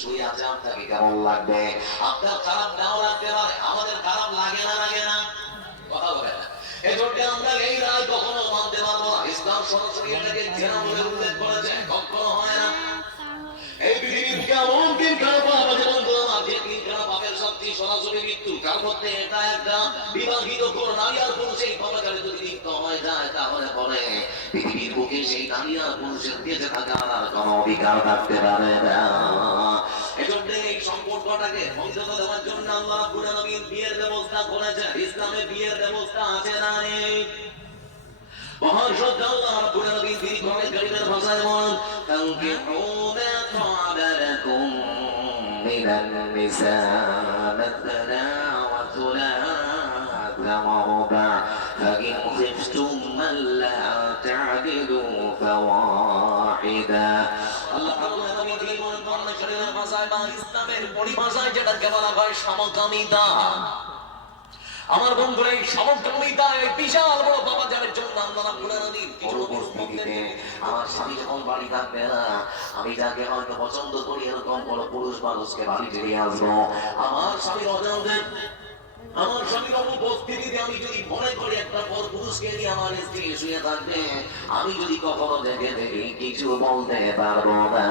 শুয়ে আছে, আপনাকে কেমন লাগবে? আপনার খারাপ নাও লাগতে পারে, আমাদের খারাপ লাগে না, লাগে না? কথা বলে না। এজন্য আমরা এই রায় কখনো মানতে পারবো না। ইসলাম সরাসরি এটাকে জেনা বলে উল্লেখ করেছে, কখনো হয় না। এই পৃথিবীর বুকে এমন দিন খারাপ আমাদের বন্ধু আমার, যে দিন খারাপ পাপের শাস্তি সরাসরি মৃত্যু। তার মধ্যে এটা একটা বিবাহিত কোন নারী আর পুরুষ এই পাপাচারে যদি লিপ্ত হয়ে যায়, তাহলে পরে পৃথিবীর বুকে সেই নারী আর পুরুষের বেঁচে থাকার আর কোনো অধিকার থাকতে পারে না। এজন্য এই সম্পর্কটাকে মর্যাদা দেওয়ার জন্য আল্লাহ রাব্বুল আলামিন বিয়ের ব্যবস্থা করেছেন। ইসলামে বিয়ের ব্যবস্থা আছে না নেই? মহান শ্রদ্ধা আল্লাহ রাব্বুল আলামিন তিনি কোরআন কারীমের ভাষায় বলেন, তানকিহু মা তা'আবা লাকুম মিনান নিসা মাসনা ওয়া থুলাথা ওয়া রুবা ফাইন খিফতুম আল্লা তা'দিলু ফাওয়াহিদা। আল্লাহ রাব্বুল আলামিন তিনি বলেন কোরআন কারীমের ভাষায় বা ইসলামের পরিভাষায় যেটাকে বলা হয় সমকামিতা। আমার বন্ধুরা, এই সমকামিতা, এই বিশাল বড় বাবাজারের জন্য আল্লাহ রাব্বুল আলামিন কিছু পরিস্থিতিতে আমার স্বামী যখন বাড়ি থাকবে না, আমি যাকে হয়তো পছন্দ করি এরকম কোন পুরুষ মানুষকে বাড়িতে নিয়ে আসবো। আমার স্বামীর অজান্তে, আমার স্বামীর অনুপস্থিতিতে আমি যদি মনে করি একটা পর পুরুষকে নিয়ে আমার স্ত্রী শুয়ে থাকবে, আমি যদি কখনো দেখে দেখি কিছু বলতে পারবো না।